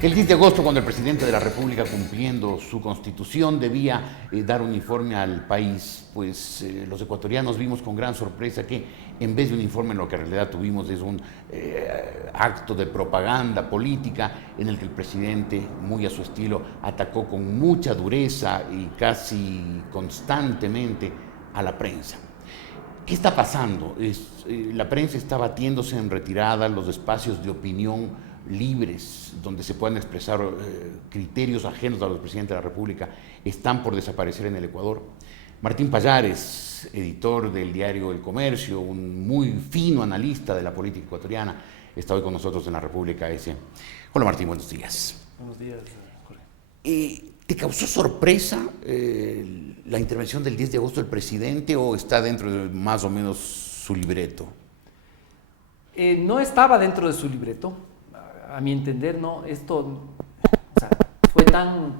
Que el 10 de agosto, cuando el presidente de la República, cumpliendo su constitución, debía dar un informe al país, pues los ecuatorianos vimos con gran sorpresa que en vez de un informe lo que en realidad tuvimos es un acto de propaganda política en el que el presidente, muy a su estilo, atacó con mucha dureza y casi constantemente a la prensa. ¿Qué está pasando? La prensa está batiéndose en retirada, los espacios de opinión libres, donde se puedan expresar criterios ajenos a los presidentes de la República, están por desaparecer en el Ecuador. Martín Pallares, editor del diario El Comercio, un muy fino analista de la política ecuatoriana, está hoy con nosotros en la República S. Hola Martín, buenos días. Buenos días, Jorge. ¿Te causó sorpresa la intervención del 10 de agosto del presidente o está dentro de más o menos su libreto? No estaba dentro de su libreto, a mi entender, no. Esto, o sea, fue tan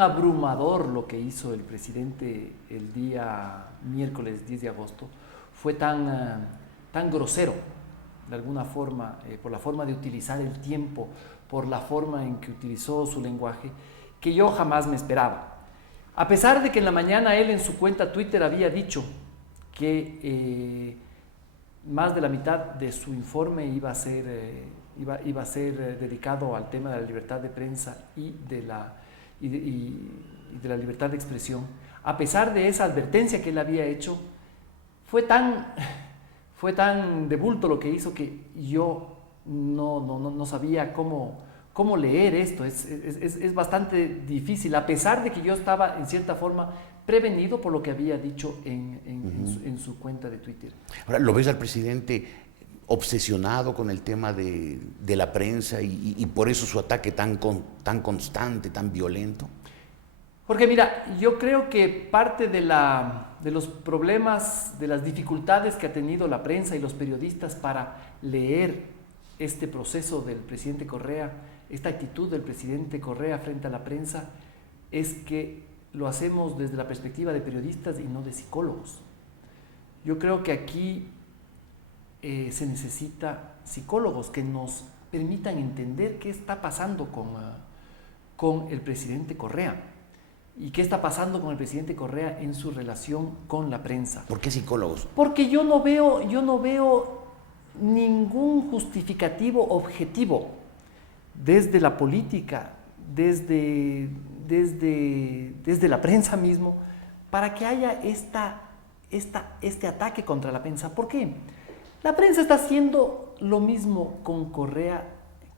abrumador lo que hizo el presidente el día miércoles 10 de agosto, fue tan grosero, de alguna forma, por la forma de utilizar el tiempo, por la forma en que utilizó su lenguaje, que yo jamás me esperaba. A pesar de que en la mañana él en su cuenta Twitter había dicho que más de la mitad de su informe iba a ser dedicado al tema de la libertad de prensa y de la libertad de expresión, a pesar de esa advertencia que él había hecho, fue tan de bulto lo que hizo que yo no sabía cómo leer esto. Es bastante difícil, a pesar de que yo estaba en cierta forma prevenido por lo que había dicho en su cuenta de Twitter. Ahora, ¿lo ves al presidente obsesionado con el tema de la prensa y por eso su ataque tan constante, tan violento? Porque mira, yo creo que parte de los problemas, de las dificultades que ha tenido la prensa y los periodistas para leer este proceso del presidente Correa, esta actitud del presidente Correa frente a la prensa, es que lo hacemos desde la perspectiva de periodistas y no de psicólogos. Yo creo que aquí se necesita psicólogos que nos permitan entender qué está pasando con el presidente Correa y qué está pasando con el presidente Correa en su relación con la prensa. ¿Por qué psicólogos? Porque yo no veo ningún justificativo objetivo desde la política, desde la prensa mismo, para que haya este ataque contra la prensa. ¿Por qué? La prensa está haciendo lo mismo con Correa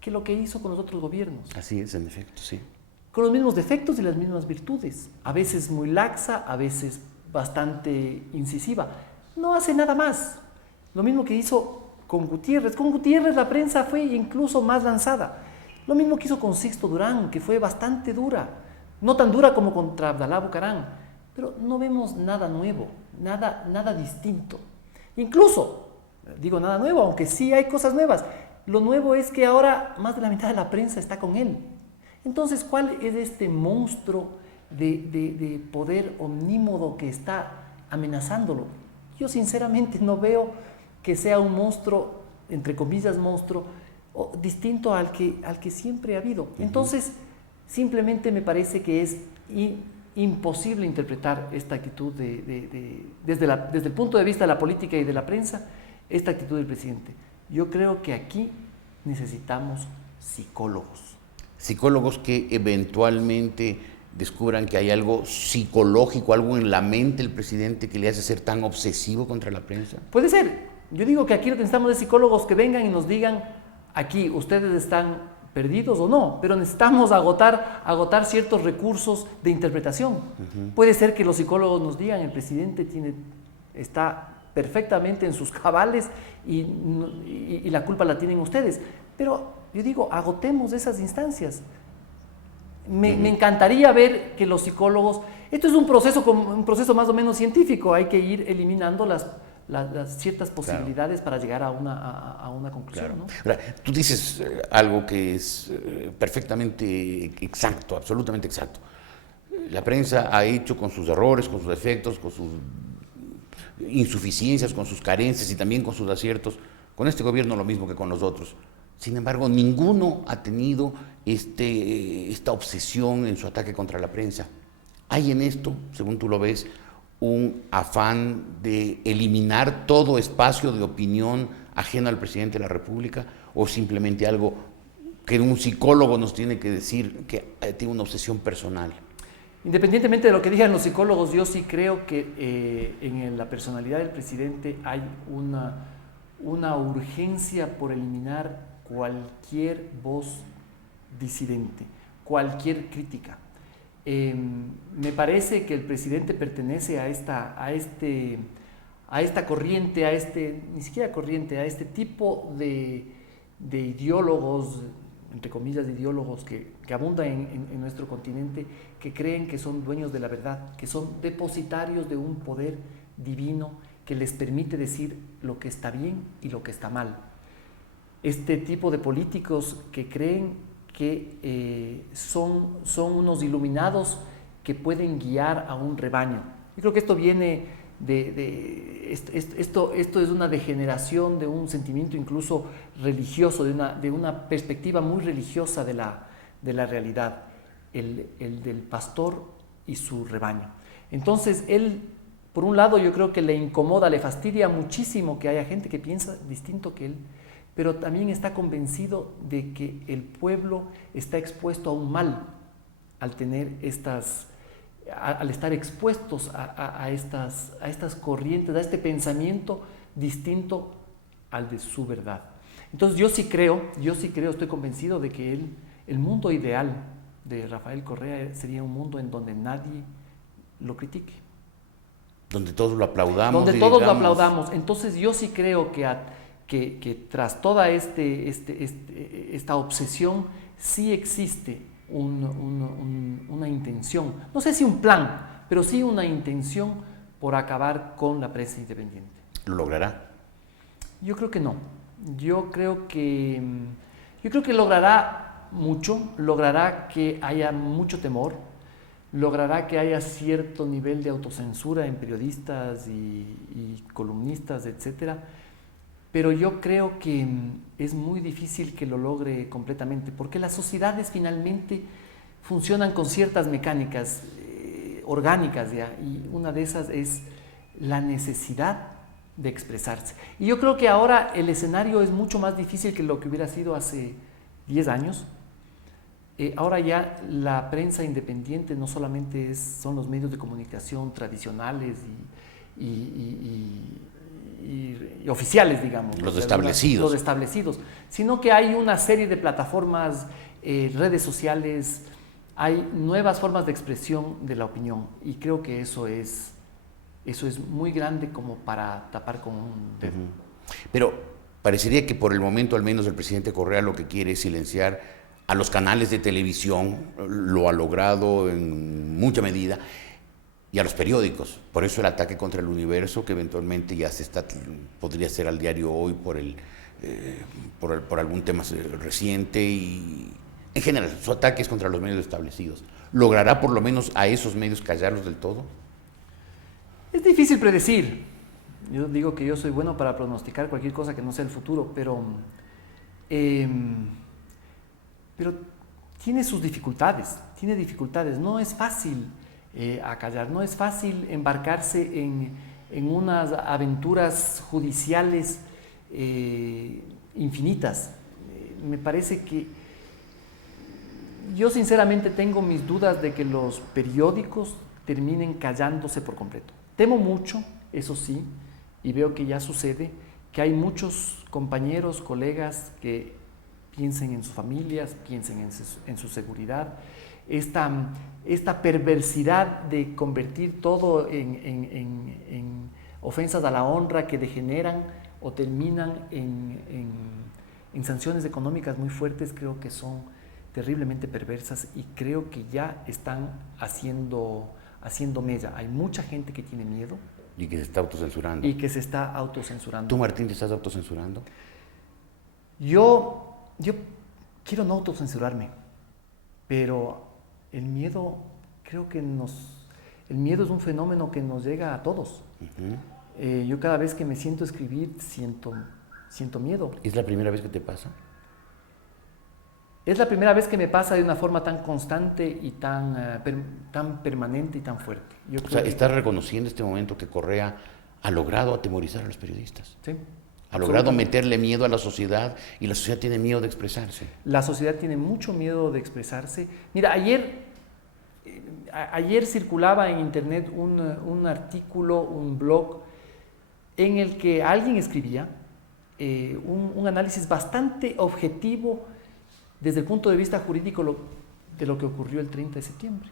que lo que hizo con los otros gobiernos. Así es, en efecto, sí. Con los mismos defectos y las mismas virtudes. A veces muy laxa, a veces bastante incisiva. No hace nada más. Lo mismo que hizo con Gutiérrez. Con Gutiérrez la prensa fue incluso más lanzada. Lo mismo que hizo con Sixto Durán, que fue bastante dura. No tan dura como contra Abdalá Bucaram, pero no vemos nada nuevo, nada distinto. Incluso, digo nada nuevo, aunque sí hay cosas nuevas. Lo nuevo es que ahora más de la mitad de la prensa está con él. Entonces, ¿cuál es este monstruo de poder omnímodo que está amenazándolo? Yo sinceramente no veo que sea un monstruo, entre comillas monstruo, distinto al que siempre ha habido. Entonces, simplemente me parece que es imposible interpretar esta actitud desde el punto de vista de la política y de la prensa, esta actitud del presidente. Yo creo que aquí necesitamos psicólogos. Psicólogos que eventualmente descubran que hay algo psicológico, algo en la mente del presidente que le hace ser tan obsesivo contra la prensa. Puede ser. Yo digo que aquí lo que necesitamos es psicólogos que vengan y nos digan, aquí ustedes están perdidos o no, pero necesitamos agotar ciertos recursos de interpretación. Puede ser que los psicólogos nos digan, el presidente está perfectamente en sus cabales y la culpa la tienen ustedes. Pero yo digo, agotemos esas instancias. Me encantaría ver que los psicólogos, esto es un proceso más o menos científico, hay que ir eliminando las ciertas posibilidades, claro, para llegar a una conclusión. Claro. ¿No? Ahora, tú dices algo que es perfectamente exacto, absolutamente exacto. La prensa ha hecho con sus errores, con sus defectos, con sus insuficiencias, con sus carencias y también con sus aciertos, con este gobierno lo mismo que con los otros. Sin embargo, ninguno ha tenido esta obsesión en su ataque contra la prensa. ¿Hay en esto, según tú lo ves, un afán de eliminar todo espacio de opinión ajeno al presidente de la República, o simplemente algo que un psicólogo nos tiene que decir que tiene una obsesión personal? Independientemente de lo que digan los psicólogos, yo sí creo que en la personalidad del presidente hay una urgencia por eliminar cualquier voz disidente, cualquier crítica. Me parece que el presidente pertenece a esta corriente, ni siquiera corriente, a este tipo de ideólogos, entre comillas, de ideólogos que abundan en nuestro continente, que creen que son dueños de la verdad, que son depositarios de un poder divino que les permite decir lo que está bien y lo que está mal. Este tipo de políticos que creen que son unos iluminados que pueden guiar a un rebaño. Yo creo que esto viene esto es una degeneración de un sentimiento incluso religioso, de una perspectiva muy religiosa de la realidad, el del pastor y su rebaño. Entonces, él, por un lado, yo creo que le incomoda, le fastidia muchísimo que haya gente que piensa distinto que él, pero también está convencido de que el pueblo está expuesto a un mal al tener al estar expuestos a estas corrientes, a este pensamiento distinto al de su verdad. Entonces yo sí creo, estoy convencido de que el mundo ideal de Rafael Correa sería un mundo en donde nadie lo critique. Donde todos lo aplaudamos. Donde todos lo aplaudamos. Entonces yo sí creo que tras toda esta obsesión sí existe una intención, no sé si un plan, pero sí una intención por acabar con la prensa independiente. ¿Lo logrará? Yo creo que no. Yo creo que logrará mucho, logrará que haya mucho temor, logrará que haya cierto nivel de autocensura en periodistas y columnistas, etcétera. Pero yo creo que es muy difícil que lo logre completamente, porque las sociedades finalmente funcionan con ciertas mecánicas orgánicas, ¿ya? Y una de esas es la necesidad de expresarse. Y yo creo que ahora el escenario es mucho más difícil que lo que hubiera sido hace 10 años. Ahora ya la prensa independiente no solamente son los medios de comunicación tradicionales y oficiales, digamos. Los establecidos. Los establecidos, sino que hay una serie de plataformas, redes sociales, hay nuevas formas de expresión de la opinión, y creo que eso es muy grande como para tapar con un dedo. Pero parecería que por el momento, al menos, el presidente Correa lo que quiere es silenciar a los canales de televisión, lo ha logrado en mucha medida, y a los periódicos. Por eso el ataque contra El Universo, que eventualmente ya podría ser al diario Hoy por algún tema reciente, y en general su ataque es contra los medios establecidos. ¿Logrará por lo menos a esos medios callarlos del todo? Es difícil predecir. Yo digo que yo soy bueno para pronosticar cualquier cosa que no sea el futuro, pero tiene sus dificultades, no es fácil acallar, no es fácil embarcarse en unas aventuras judiciales infinitas. Me parece que yo sinceramente tengo mis dudas de que los periódicos terminen callándose por completo. Temo mucho, eso sí, y veo que ya sucede, que hay muchos compañeros, colegas que piensen en sus familias, piensen en su seguridad. Esta perversidad de convertir todo en ofensas a la honra que degeneran o terminan en sanciones económicas muy fuertes, creo que son terriblemente perversas, y creo que ya están haciendo mella. Hay mucha gente que tiene miedo. Y que se está autocensurando. ¿Tú, Martín, te estás autocensurando? Yo quiero no autocensurarme, pero el miedo, creo que el miedo es un fenómeno que nos llega a todos. Yo cada vez que me siento a escribir siento miedo. ¿Es la primera vez que te pasa? Es la primera vez que me pasa de una forma tan constante y tan permanente y tan fuerte. O sea, ¿estás reconociendo este momento que Correa ha logrado atemorizar a los periodistas? Sí. Ha logrado meterle miedo a la sociedad y la sociedad tiene miedo de expresarse. La sociedad tiene mucho miedo de expresarse. Mira, ayer circulaba en internet un artículo, un blog, en el que alguien escribía un análisis bastante objetivo desde el punto de vista jurídico de lo que ocurrió el 30 de septiembre,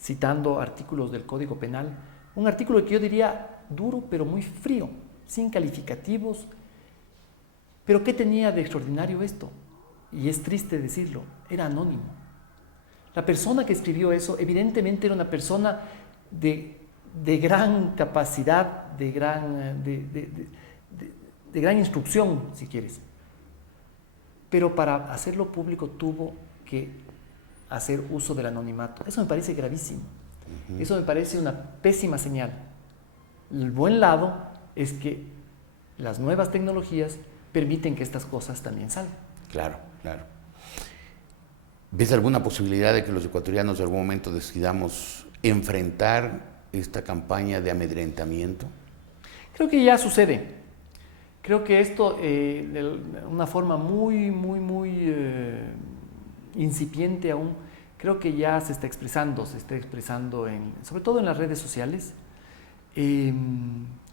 citando artículos del Código Penal, un artículo que yo diría duro pero muy frío, sin calificativos. Pero ¿qué tenía de extraordinario esto? Y es triste decirlo, era anónimo. La persona que escribió eso evidentemente era una persona de gran capacidad, de gran instrucción, si quieres. Pero para hacerlo público tuvo que hacer uso del anonimato. Eso me parece gravísimo. Eso me parece una pésima señal. El buen lado es que las nuevas tecnologías permiten que estas cosas también salgan. Claro, claro. ¿Ves alguna posibilidad de que los ecuatorianos en algún momento decidamos enfrentar esta campaña de amedrentamiento? Creo que ya sucede. Creo que esto, de una forma muy incipiente aún, creo que ya se está expresando sobre todo en las redes sociales.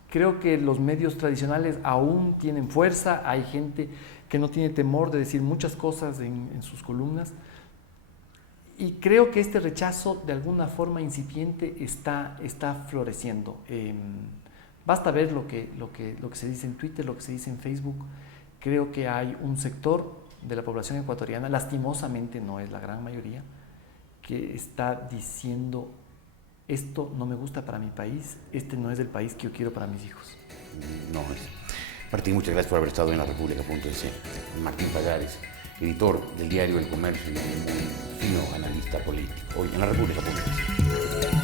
Creo que los medios tradicionales aún tienen fuerza, hay gente que no tiene temor de decir muchas cosas en sus columnas, y creo que este rechazo de alguna forma incipiente está floreciendo. Basta ver lo que se dice en Twitter, lo que se dice en Facebook. Creo que hay un sector de la población ecuatoriana, lastimosamente no es la gran mayoría, que está diciendo: esto no me gusta para mi país, este no es el país que yo quiero para mis hijos. No es. Martín, muchas gracias por haber estado en La República.es. Martín Pallares, editor del diario El Comercio y un fino analista político, hoy en La República.es.